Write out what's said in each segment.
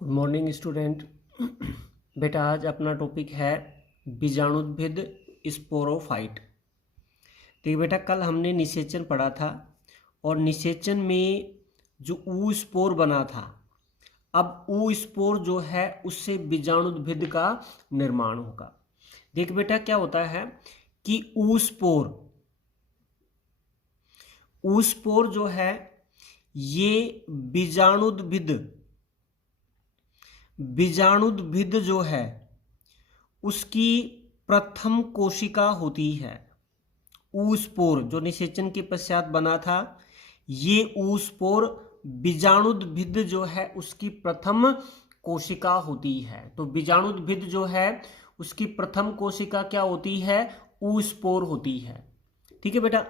Good morning student. बेटा आज अपना टॉपिक है बीजाणुद्भिद स्पोरोफाइट। देखिए बेटा, कल हमने निषेचन पढ़ा था और निषेचन में जो ऊ स्पोर बना था, अब ऊ स्पोर जो है उससे बीजाणुद्भिद का निर्माण होगा। देख बेटा, क्या होता है कि ऊ स्पोर जो है ये बीजाणुद्भिद जो है उसकी प्रथम कोशिका होती है। ऊ स्पोर जो निषेचन के पश्चात बना था, ये ऊ स्पोर बीजाणुद्भिद जो है उसकी प्रथम कोशिका होती है। तो बीजाणुद्भिद जो है उसकी प्रथम कोशिका क्या होती है? ऊ स्पोर होती है। ठीक है बेटा।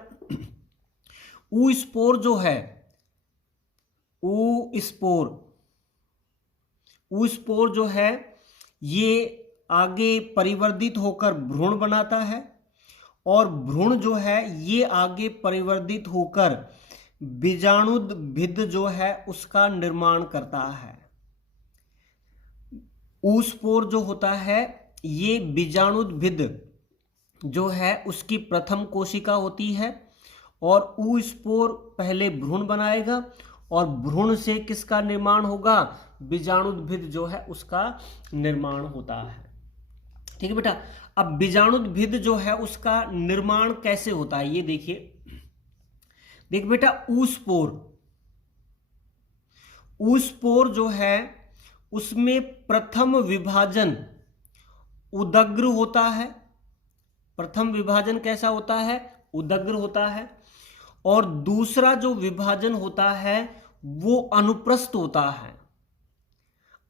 ऊ स्पोर जो है, ऊ स्पोर जो है ये आगे परिवर्तित होकर भ्रूण बनाता है और भ्रूण जो है ये आगे परिवर्तित होकर बीजाणुद्भिद जो है उसका निर्माण करता है। ऊ स्पोर जो होता है ये बीजाणुद्भिद जो है उसकी प्रथम कोशिका होती है और ऊ स्पोर पहले भ्रूण बनाएगा और भ्रूण से किसका निर्माण होगा? बीजाणुद्भिद जो है उसका निर्माण होता है। ठीक है बेटा। अब बीजाणुद्भिद जो है उसका निर्माण कैसे होता है ये देखिए। देख बेटा, ऊ स्पोर जो है उसमें प्रथम विभाजन उदग्र होता है। प्रथम विभाजन कैसा होता है? उदग्र होता है। और दूसरा जो विभाजन होता है वो अनुप्रस्थ होता है।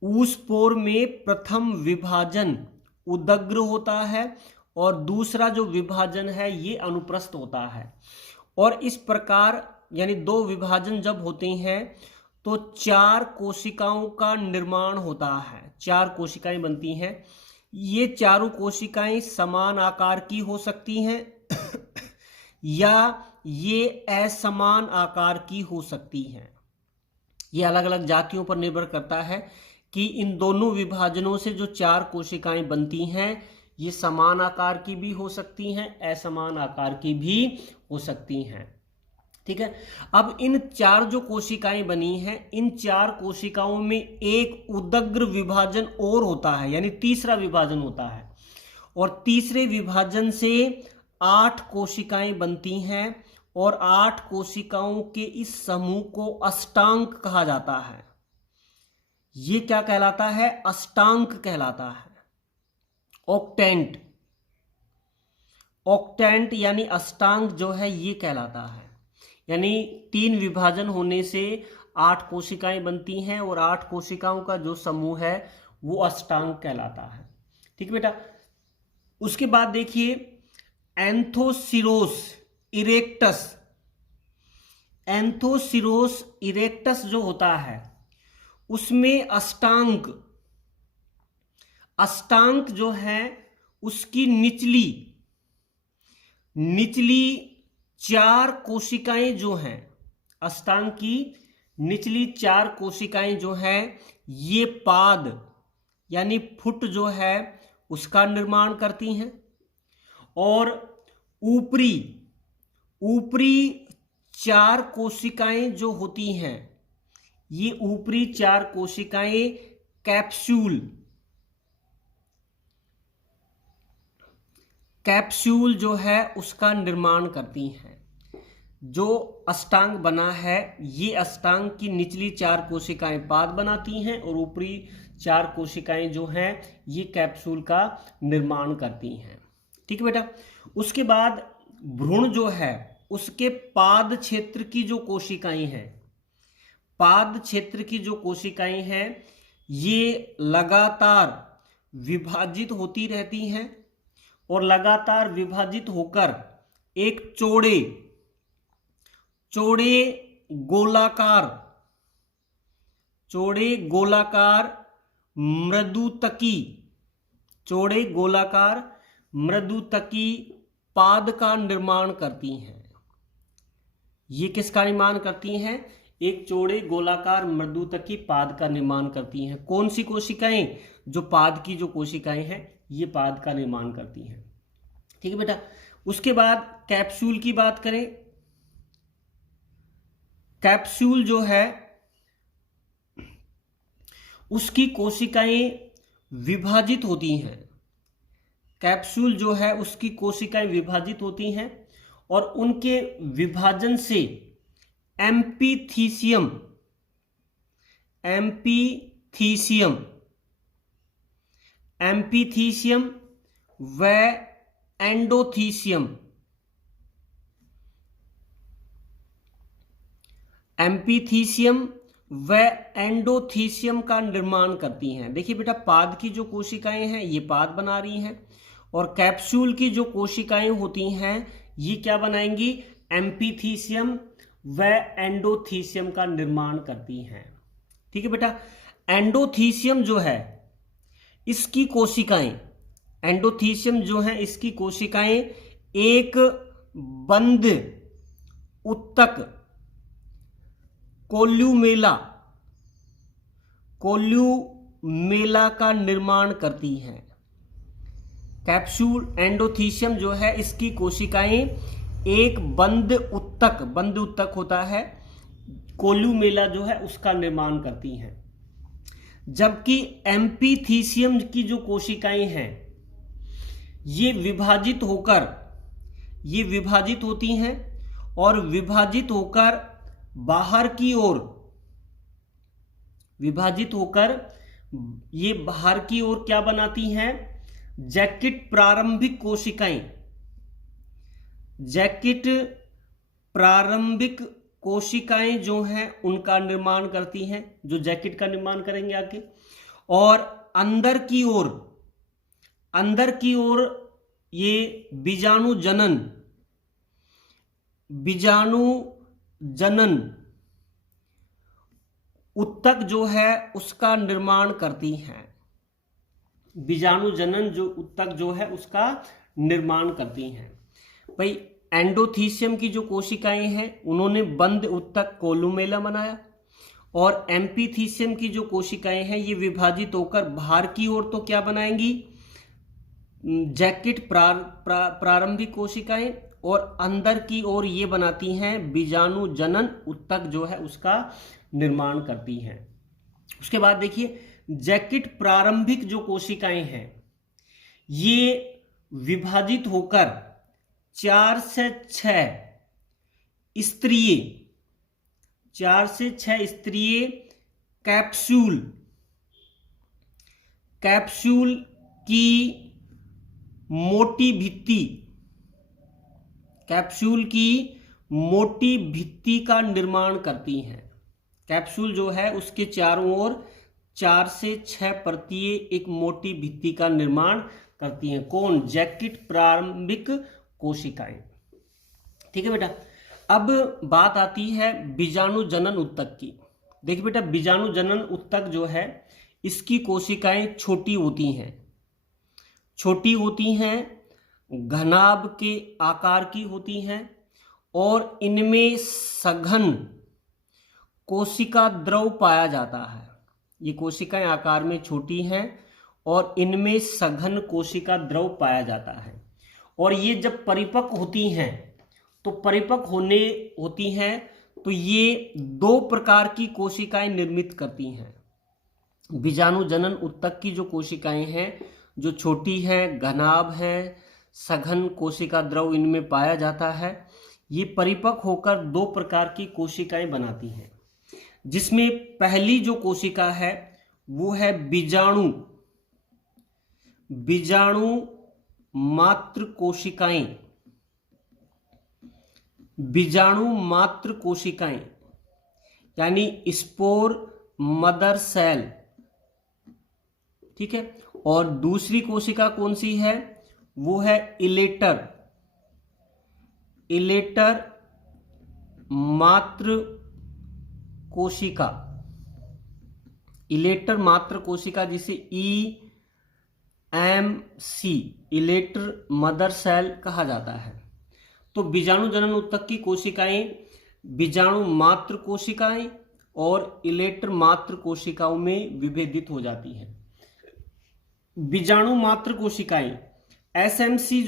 ऊ स्पोर में प्रथम विभाजन उदग्र होता है और दूसरा जो विभाजन है ये अनुप्रस्थ होता है। और इस प्रकार यानी दो विभाजन जब होते हैं तो 4 कोशिकाओं का निर्माण होता है। 4 कोशिकाएं बनती हैं। ये चारों कोशिकाएं समान आकार की हो सकती हैं या ये असमान आकार की हो सकती हैं। ये अलग अलग जातियों पर निर्भर करता है कि इन दोनों विभाजनों से जो 4 कोशिकाएं बनती हैं ये समान आकार की भी हो सकती हैं, असमान आकार की भी हो सकती हैं। ठीक है। अब इन 4 जो कोशिकाएं बनी हैं, इन 4 कोशिकाओं में एक उदग्र विभाजन और होता है, यानी तीसरा विभाजन होता है। और तीसरे विभाजन से 8 कोशिकाएं बनती हैं और 8 कोशिकाओं के इस समूह को अष्टांग कहा जाता है। ये क्या कहलाता है? अष्टांग कहलाता है। ऑक्टेंट यानी अष्टांग जो है ये कहलाता है। यानी 3 विभाजन होने से 8 कोशिकाएं बनती हैं और 8 कोशिकाओं का जो समूह है वो अष्टांग कहलाता है। ठीक है बेटा। उसके बाद देखिए एंथोसिरोस इरेक्टस जो होता है उसमें अष्टांग जो है उसकी निचली 4 कोशिकाएं जो हैं, अष्टांग की निचली 4 कोशिकाएं जो हैं ये पाद यानी फुट जो है उसका निर्माण करती हैं। और ऊपरी 4 कोशिकाएं जो होती हैं, ये ऊपरी 4 कोशिकाएं कैप्सूल जो है उसका निर्माण करती हैं। जो अष्टांग बना है ये अष्टांग की निचली 4 कोशिकाएं पाद बनाती हैं और ऊपरी 4 कोशिकाएं जो हैं ये कैप्सूल का निर्माण करती हैं। ठीक है बेटा। उसके बाद भ्रूण जो है उसके पाद क्षेत्र की जो कोशिकाएं हैं ये लगातार विभाजित होती रहती हैं और लगातार विभाजित होकर एक चौड़े गोलाकार मृदुतकी पाद का निर्माण करती हैं। ये किसका निर्माण करती हैं? एक चौड़े गोलाकार मृदुतकी पाद का निर्माण करती हैं। कौन सी कोशिकाएं? जो पाद की जो कोशिकाएं हैं ये पाद का निर्माण करती हैं। ठीक है बेटा। उसके बाद कैप्सूल की बात करें। कैप्सूल जो है उसकी कोशिकाएं विभाजित होती हैं। कैप्सूल जो है उसकी कोशिकाएं विभाजित होती हैं और उनके विभाजन से एम्पीथीसियम व एंडोथीसियम व एंडोथीसियम का निर्माण करती हैं। देखिए बेटा, पाद की जो कोशिकाएं हैं ये पाद बना रही हैं और कैप्सूल की जो कोशिकाएं होती हैं ये क्या बनाएंगी? एम्पीथीसियम व एंडोथीसियम का निर्माण करती हैं। ठीक है बेटा। एंडोथीसियम जो है इसकी कोशिकाएं, एंडोथीसियम जो है इसकी कोशिकाएं एक बंद उत्तक कोल्यूमेला का निर्माण करती हैं। कैप्सूल एंडोथीसियम जो है इसकी कोशिकाएं एक बंद उत्तक होता है, कोल्यूमेला जो है उसका निर्माण करती हैं। जबकि एम्पीथीसियम की जो कोशिकाएं हैं ये विभाजित होती हैं और विभाजित होकर बाहर की ओर क्या बनाती हैं? जैकेट प्रारंभिक कोशिकाएं जो हैं उनका निर्माण करती हैं, जो जैकेट का निर्माण करेंगे आगे। और अंदर की ओर ये बीजाणु जनन उत्तक जो है उसका निर्माण करती हैं। बीजाणु जनन जो उत्तक जो है उसका निर्माण करती हैं। भाई, एंडोथीसियम की जो कोशिकाएं हैं उन्होंने बंद उत्तक कोलुमेला बनाया और एम्पीथीसियम की जो कोशिकाएं हैं ये विभाजित होकर बाहर की ओर तो क्या बनाएंगी? जैकेट प्रारंभिक कोशिकाएं, और अंदर की ओर ये बनाती हैं बीजाणु जनन उत्तक जो है उसका निर्माण करती हैं। उसके बाद देखिए, जैकेट प्रारंभिक जो कोशिकाएं हैं ये विभाजित होकर 4 से 6 स्तरीय कैप्सूल की मोटी भित्ति का निर्माण करती हैं। कैप्सूल जो है उसके चारों ओर 4 से 6 परतीय एक मोटी भित्ति का निर्माण करती हैं। कौन? जैकेट प्रारंभिक कोशिकाएं। ठीक है बेटा। अब बात आती है बीजाणु जनन उत्तक की। देखिए बेटा, बीजाणु जनन उत्तक जो है इसकी कोशिकाएं छोटी होती हैं, घनाभ के आकार की होती हैं और इनमें सघन कोशिका द्रव पाया जाता है। ये कोशिकाएं आकार में छोटी हैं और इनमें सघन कोशिका द्रव पाया जाता है। और ये जब परिपक्व होती हैं तो ये 2 प्रकार की कोशिकाएं निर्मित करती हैं। बीजाणु जनन उत्तक की जो कोशिकाएं हैं जो छोटी हैं, घनाभ हैं, सघन कोशिका द्रव इनमें पाया जाता है, ये परिपक्व होकर 2 प्रकार की कोशिकाएं बनाती हैं। जिसमें पहली जो कोशिका है वो है बीजाणु मात्र कोशिकाएं यानी स्पोर मदर सेल। ठीक है। और दूसरी कोशिका कौन सी है? वो है इलेटर मात्र कोशिका जिसे EMC इलेटर मदर सेल कहा जाता है। तो बीजाणु जनन उत्तक की कोशिकाएं बीजाणु मात्र कोशिकाएं और इलेटर मात्र कोशिकाओं में विभेदित हो जाती है। बीजाणु मात्र कोशिकाएं एसएमसी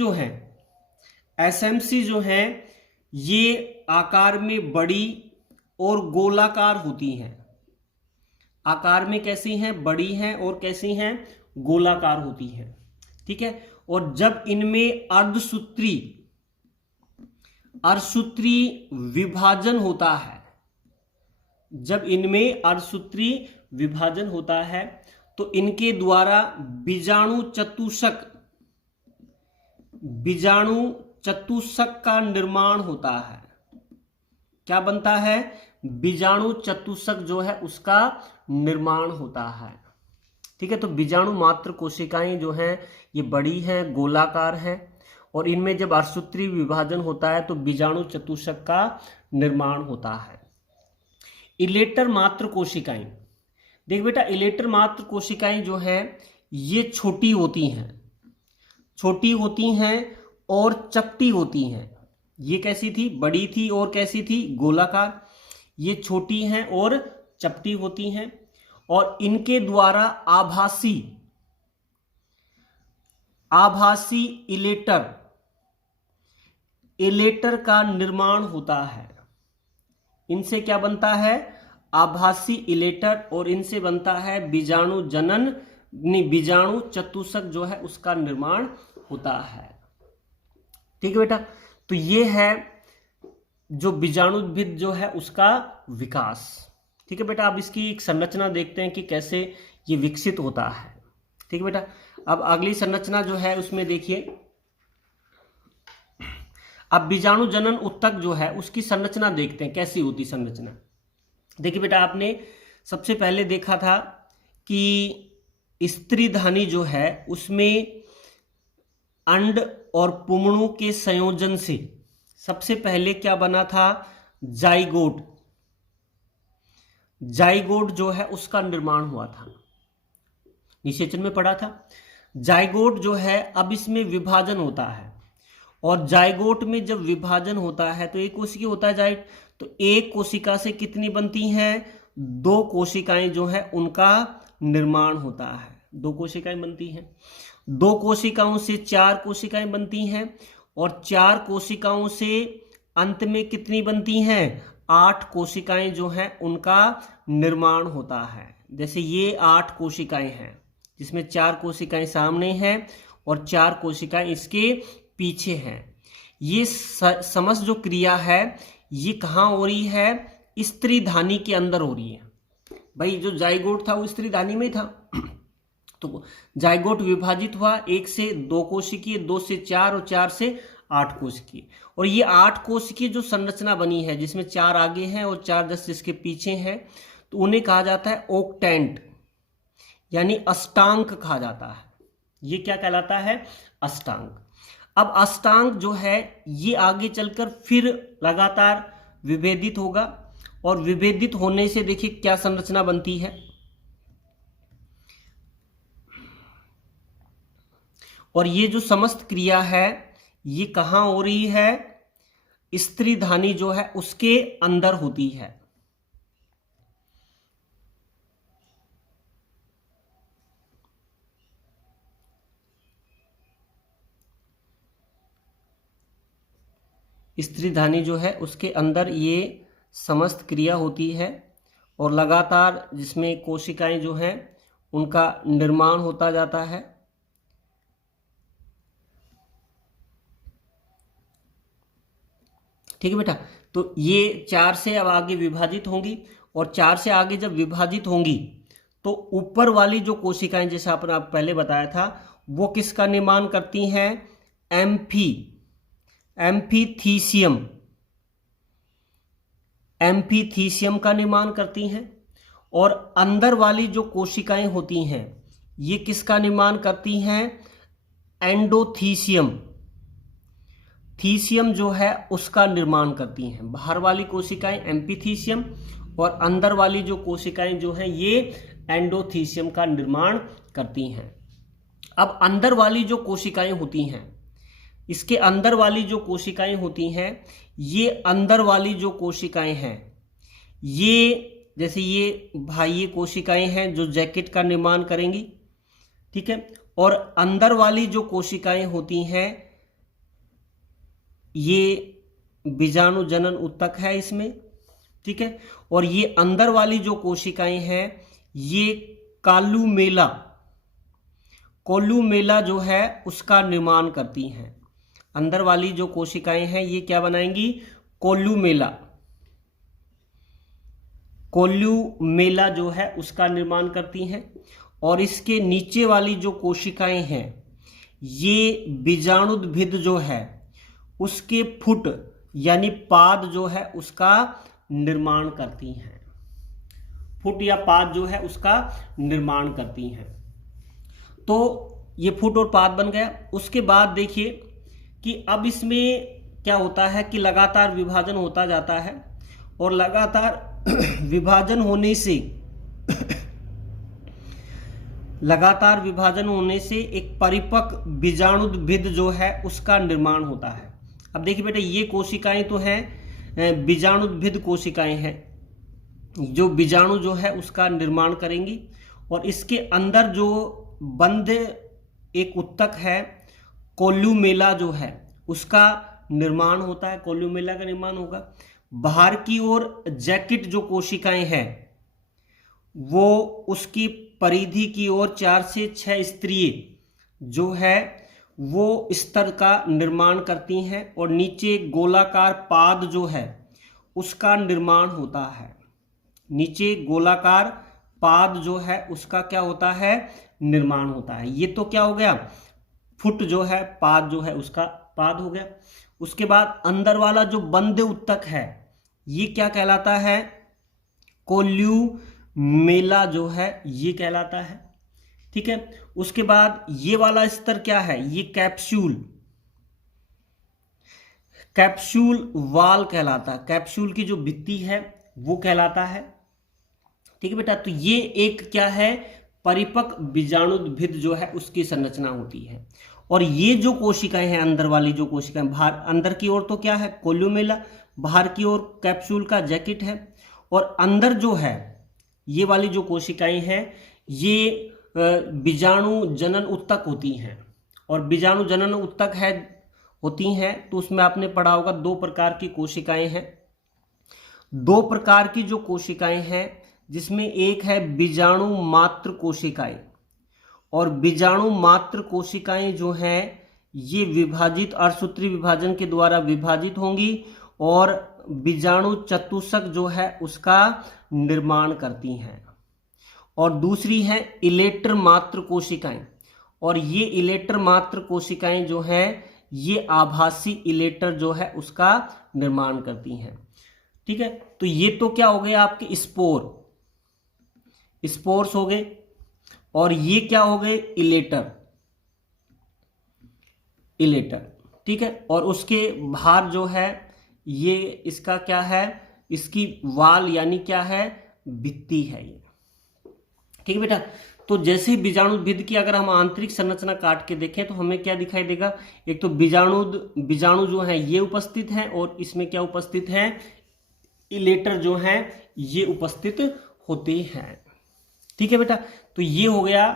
जो है ये आकार में बड़ी और गोलाकार होती हैं। आकार में कैसी हैं? बड़ी हैं और कैसी हैं? गोलाकार होती हैं। ठीक है। और जब इनमें अर्धसूत्री विभाजन होता है, तो इनके द्वारा बीजाणु चतुष्क का निर्माण होता है। क्या बनता है? बीजाणु चतुष्क जो है उसका निर्माण होता है। ठीक है। तो बीजाणु मात्र कोशिकाएं जो हैं ये बड़ी हैं, गोलाकार हैं, और इनमें जब अर्धसूत्री विभाजन होता है तो बीजाणु चतुष्क का निर्माण होता है। इलेटर मात्र कोशिकाएं, देख बेटा, इलेटर मात्र कोशिकाएं जो है ये छोटी होती हैं और चपटी होती हैं। ये कैसी थी? बड़ी थी और कैसी थी? गोलाकार। ये छोटी हैं और चपटी होती हैं, और इनके द्वारा आभासी इलेटर का निर्माण होता है। इनसे क्या बनता है? आभासी इलेटर, और इनसे बनता है बीजाणु चतुष्क जो है उसका निर्माण होता है। ठीक है बेटा। तो ये है जो बीजाणुद्भिद जो है उसका विकास। ठीक है बेटा। अब इसकी एक संरचना देखते हैं कि कैसे ये विकसित होता है। ठीक है बेटा। अब अगली संरचना जो है उसमें देखिए, अब बीजाणु जनन ऊतक जो है उसकी संरचना देखते हैं कैसी होती संरचना। देखिए बेटा, आपने सबसे पहले देखा था कि स्त्रीधानी जो है उसमें अंड और पुंगणु के संयोजन से सबसे पहले क्या बना था? जाइगोट जो है उसका निर्माण हुआ था। निषेचन में पढ़ा था। जाइगोट जो है अब इसमें विभाजन होता है, और जाइगोट में जब विभाजन होता है तो एक कोशिकीय होता है जाइट, तो एक कोशिका से कितनी बनती हैं? 2 कोशिकाएं जो है उनका निर्माण होता है। 2 कोशिकाएं बनती हैं। 2 कोशिकाओं से 4 कोशिकाएं बनती हैं, और 4 कोशिकाओं से अंत में कितनी बनती हैं? 8 कोशिकाएं जो हैं उनका निर्माण होता है। जैसे ये 8 कोशिकाएं हैं जिसमें 4 कोशिकाएं सामने हैं और 4 कोशिकाएं इसके पीछे हैं। ये समस्त जो क्रिया है ये कहाँ हो रही है? स्त्रीधानी के अंदर हो रही है। भाई जो जाइगोट था वो स्त्रीधानी में था, तो जाइगोट विभाजित हुआ, 1 से 2 कोशिकीय, 2 से 4 और 4 से 8 कोशिकीय। और ये 8 कोशिकीय जो संरचना बनी है जिसमें 4 आगे हैं और 4 जस्ट इसके पीछे हैं, तो उन्हें कहा जाता है ओक्टेंट, यानी अष्टांग कहा जाता है। ये क्या कहलाता है? अष्टांग। अब अष्टांग जो है ये आगे चलकर फिर लगातार विभेदित होगा, और विभेदित होने से देखिए क्या संरचना बनती है। और ये जो समस्त क्रिया है ये कहाँ हो रही है? स्त्रीधानी जो है उसके अंदर होती है। स्त्रीधानी जो है उसके अंदर ये समस्त क्रिया होती है, और लगातार जिसमें कोशिकाएं जो हैं उनका निर्माण होता जाता है। ठीक है बेटा। तो ये 4 से अब आगे विभाजित होंगी, और 4 से आगे जब विभाजित होंगी तो ऊपर वाली जो कोशिकाएं जैसे आपने पहले बताया था वो किसका निर्माण करती हैं? एम्फीथीसियम का निर्माण करती हैं। और अंदर वाली जो कोशिकाएं होती हैं ये किसका निर्माण करती हैं? एंडोथीसियम। थीसियम जो है उसका निर्माण करती हैं। बाहर वाली कोशिकाएं एम्फीथीसियम और अंदर वाली जो कोशिकाएं जो हैं ये एंडोथीसियम का निर्माण करती हैं। अब अंदर वाली जो कोशिकाएं होती हैं, इसके अंदर वाली जो कोशिकाएं होती हैं, ये अंदर वाली जो कोशिकाएं हैं ये जैसे ये बाह्य कोशिकाएं हैं जो जैकेट का निर्माण करेंगी, ठीक है। और अंदर वाली जो कोशिकाएं होती हैं ये बीजाणु जनन ऊतक है इसमें, ठीक है। और ये अंदर वाली जो कोशिकाएं हैं ये कोलुमेला जो है उसका निर्माण करती हैं। अंदर वाली जो कोशिकाएं हैं ये क्या बनाएंगी, कोल्यूमेला जो है उसका निर्माण करती हैं। और इसके नीचे वाली जो कोशिकाएं हैं ये बीजाणुद्भिद जो है उसके फुट यानी पाद जो है उसका निर्माण करती हैं। फुट या पाद जो है उसका निर्माण करती हैं। तो ये फुट और पाद बन गया। उसके बाद देखिए कि अब इसमें क्या होता है कि लगातार विभाजन होता जाता है और लगातार विभाजन होने से एक परिपक्व बीजाणुद्भिद जो है उसका निर्माण होता है। अब देखिए बेटा ये कोशिकाएं तो हैं बीजाणुद्भिद कोशिकाएं हैं जो बीजाणु जो है उसका निर्माण करेंगी। और इसके अंदर जो बंद एक ऊतक है कोल्यूमेला जो है उसका निर्माण होता है, कोल्यूमेला का निर्माण होगा। बाहर की ओर जैकेट जो कोशिकाएं हैं वो उसकी परिधि की ओर 4 से 6 स्तरीय जो है वो स्तर का निर्माण करती हैं और नीचे गोलाकार पाद जो है उसका निर्माण होता है। नीचे गोलाकार पाद जो है उसका क्या होता है, निर्माण होता है। ये तो क्या हो गया, फुट जो है पाद जो है उसका पाद हो गया। उसके बाद अंदर वाला जो बंद ऊतक है ये क्या कहलाता है, कोल्यूमेला जो है ये कहलाता है, ठीक है। उसके बाद ये वाला स्तर क्या है, ये कैप्सूल वाल कहलाता है। कैप्सूल की जो भित्ति है वो कहलाता है, ठीक है बेटा। तो ये एक क्या है, परिपक्व बीजाणुद्भिद जो है उसकी संरचना होती है। और ये जो कोशिकाएं हैं अंदर वाली जो कोशिकाएं, बाहर अंदर की ओर तो क्या है कोल्यूमेला, बाहर की ओर कैप्सूल का जैकेट है। और अंदर जो है ये वाली जो कोशिकाएं हैं ये बीजाणु जनन ऊतक होती हैं। और बीजाणु जनन ऊतक होती हैं तो उसमें आपने पढ़ा होगा 2 प्रकार की कोशिकाएं हैं। 2 प्रकार की जो कोशिकाएं हैं जिसमें एक है बीजाणु मात्र कोशिकाएं। और बीजाणु मात्र कोशिकाएं जो हैं ये विभाजित अर्धसूत्री विभाजन के द्वारा विभाजित होंगी और बीजाणु चतुष्क जो है उसका निर्माण करती हैं। और दूसरी है इलेक्टर मात्र कोशिकाएं। और ये इलेक्टर मात्र कोशिकाएं जो हैं ये आभासी इलेक्टर जो है उसका निर्माण करती हैं, ठीक है। तो ये तो क्या हो गए आपके स्पोर्स हो गए। और ये क्या हो गए, इलेटर, ठीक है। और उसके बाहर जो है ये इसका क्या है, इसकी वाल यानी क्या है, भित्ति है ये, ठीक है बेटा। तो जैसे ही बीजाणुद्भिद की अगर हम आंतरिक संरचना काट के देखें तो हमें क्या दिखाई देगा, एक तो बीजाणु जो है ये उपस्थित है और इसमें क्या उपस्थित है, इलेटर जो है ये उपस्थित होते हैं, ठीक है बेटा। तो ये हो गया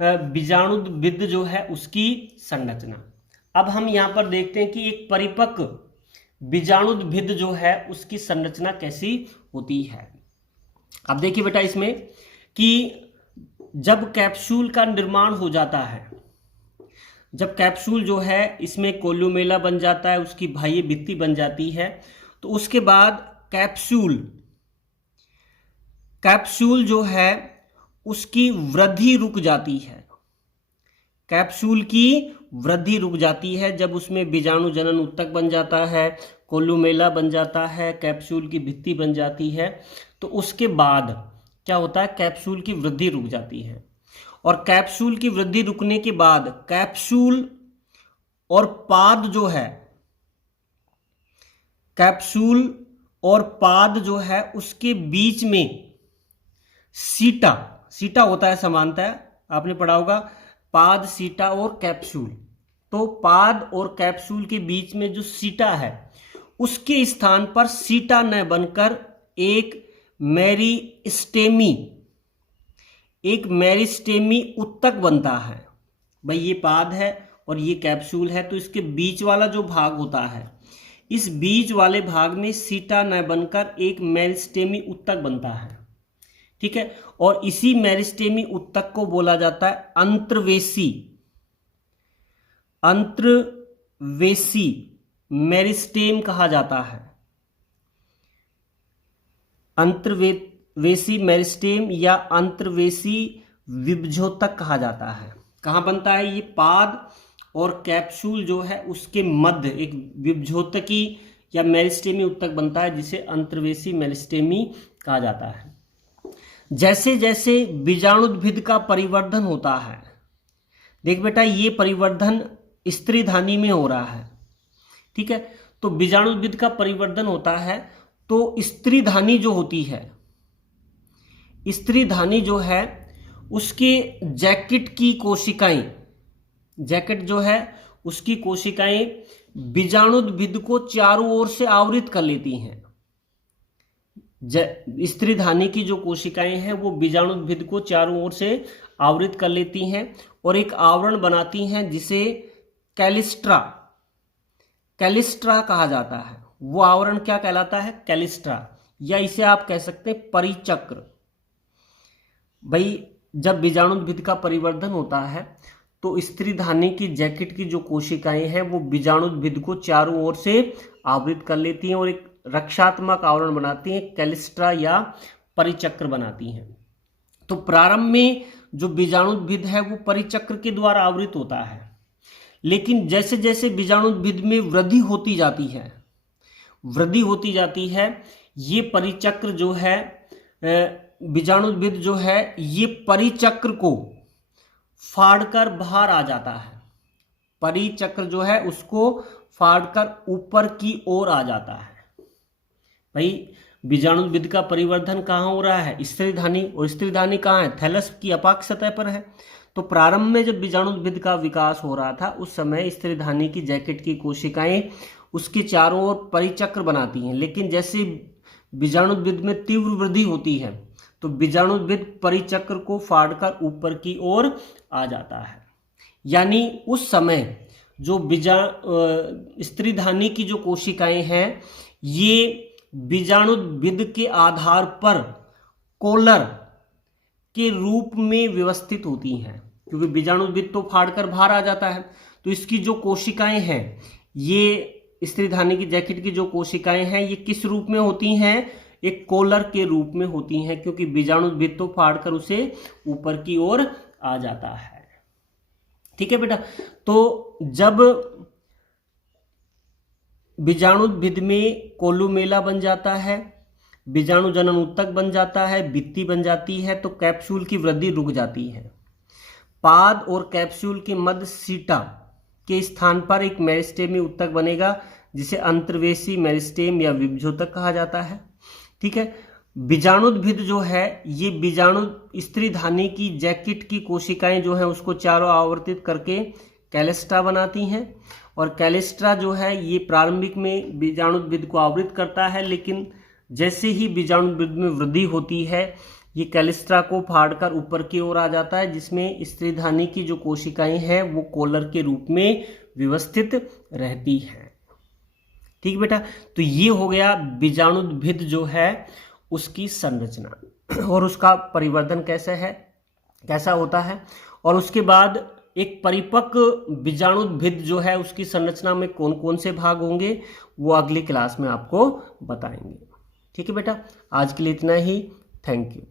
बीजाणुद्भिद जो है उसकी संरचना। अब हम यहां पर देखते हैं कि एक परिपक्व बीजाणुद्भिद जो है उसकी संरचना कैसी होती है। अब देखिए बेटा इसमें कि जब कैप्सूल का निर्माण हो जाता है, जब कैप्सूल जो है इसमें कोल्यूमेला बन जाता है, उसकी बाह्य भित्ति बन जाती है, तो उसके बाद कैप्सूल जो है उसकी वृद्धि रुक जाती है। कैप्सूल की वृद्धि रुक जाती है जब उसमें बीजाणु जनन ऊतक बन जाता है, कोल्यूमेला बन जाता है, कैप्सूल की भित्ति बन जाती है। तो उसके बाद क्या होता है, कैप्सूल की वृद्धि रुक जाती है। और कैप्सूल की वृद्धि रुकने के बाद कैप्सूल और पाद जो है, कैप्सूल और पाद जो है उसके बीच में सीटा होता है समानतः, आपने पढ़ा होगा पाद, सीटा और कैप्सूल। तो पाद और कैप्सूल के बीच में जो सीटा है उसके स्थान पर सीटा न बनकर एक मेरिस्टेमी, एक मेरिस्टेमी ऊतक बनता है। भाई ये पाद है और ये कैप्सूल है, तो इसके बीच वाला जो भाग होता है, इस बीच वाले भाग में सीटा न बनकर एक मेरिस्टेमी ऊतक बनता है। ठीक है, और इसी मेरिस्टेमी ऊतक को बोला जाता है अंतर्वेशी, अंतर्वेशी मेरिस्टेम कहा जाता है। अंतर्वेशी मेरिस्टेम या अंतर्वेशी विभजोतक कहा जाता है। कहाँ बनता है? ये पाद और कैप्सूल जो है उसके मध्य एक विभजोतकी या मेरिस्टेमी ऊतक बनता है, जिसे अंतर्वेशी मेरिस्टेमी कहा जाता है। जैसे जैसे बीजाणुद्भिद का परिवर्धन होता है, देख बेटा ये परिवर्धन स्त्रीधानी में हो रहा है। ठीक है, तो बीजाणुद्भिद का परिवर्धन होता है तो स्त्रीधानी जो होती है, स्त्रीधानी जो है उसके जैकेट की कोशिकाएं, जैकेट जो है उसकी कोशिकाएं बीजाणुद्भिद को चारों ओर से आवृत कर लेती हैं। स्त्रीधानी की जो कोशिकाएं हैं वो बीजाणुद्भिद को चारों ओर से आवृत कर लेती हैं और एक आवरण बनाती हैं जिसे कैलिस्ट्रा, कैलिस्ट्रा कहा जाता है। वो आवरण क्या कहलाता है? कैलिस्ट्रा, या इसे आप कह सकते हैं परिचक्र। भाई जब बीजाणुद्भिद का परिवर्धन होता है तो स्त्रीधानी की जैकेट की जो कोशिकाएं हैं वो बीजाणुद्भिद को चारों ओर से आवृत कर लेती हैं और एक रक्षात्मक आवरण बनाती हैं, कैलिस्ट्रा या परिचक्र बनाती हैं। तो प्रारंभ में जो बीजाणुद्भिद है वो परिचक्र के द्वारा आवृत होता है, लेकिन जैसे जैसे बीजाणुद्भिद में वृद्धि होती जाती है, वृद्धि होती जाती है, ये परिचक्र जो है, बीजाणुद्भिद जो है ये परिचक्र को फाड़कर बाहर आ जाता है। परिचक्र जो है उसको फाड़कर ऊपर की ओर आ जाता है। भाई बीजाणुद्भिद का परिवर्धन कहाँ हो रहा है? स्त्रीधानी, और स्त्रीधानी कहाँ है? थैलस की अपाक्ष सतह पर है। तो प्रारंभ में जब बीजाणुद्भिद का विकास हो रहा था उस समय स्त्रीधानी की जैकेट की कोशिकाएं उसके चारों ओर परिचक्र बनाती हैं, लेकिन जैसे बीजाणुद्भिद में तीव्र वृद्धि होती है तो बीजाणुद्भिद परिचक्र को फाड़कर ऊपर की ओर आ जाता है। यानी उस समय जो स्त्रीधानी की जो कोशिकाएं हैं ये बीजाणुद्भिद के आधार पर कोलर के रूप में व्यवस्थित होती हैं, क्योंकि बीजाणुद्भिद तो फाड़कर बाहर आ जाता है। तो इसकी जो कोशिकाएं हैं, ये स्त्रीधानी की जैकेट की जो कोशिकाएं हैं ये किस रूप में होती हैं? एक कोलर के रूप में होती हैं, क्योंकि बीजाणुद्भिद तो फाड़कर उसे ऊपर की ओर आ जाता है। ठीक है बेटा, तो जब बीजाणुद्भिद में कोलुमेला बन जाता है, बीजाणु जनन ऊतक बन जाता है, भित्ति बन जाती है, तो कैप्सूल की वृद्धि रुक जाती है। पाद और कैप्सूल के मध्य सीटा के स्थान पर एक मेरिस्टेमी ऊतक बनेगा जिसे अंतर्वेशी मेरिस्टेम या विभजोतक कहा जाता है। ठीक है, बीजाणुद्भिद जो है ये बीजाणु स्त्रीधानी की जैकेट की कोशिकाएं जो है उसको चारों आवर्तित करके कैलिस्ट्रा बनाती हैं, और कैलिस्ट्रा जो है ये प्रारंभिक में बीजाणुद्भिद को आवृत करता है, लेकिन जैसे ही बीजाणुद्भिद में वृद्धि होती है ये कैलिस्ट्रा को फाड़कर ऊपर की ओर आ जाता है, जिसमें स्त्रीधानी की जो कोशिकाएं हैं वो कोलर के रूप में व्यवस्थित रहती हैं। ठीक बेटा, तो ये हो गया बीजाणुद्भिद जो है उसकी संरचना और उसका परिवर्धन कैसा होता है, और उसके बाद एक परिपक्व बीजाणुद्भिद जो है उसकी संरचना में कौन कौन से भाग होंगे वो अगली क्लास में आपको बताएंगे। ठीक है बेटा, आज के लिए इतना ही। Thank you.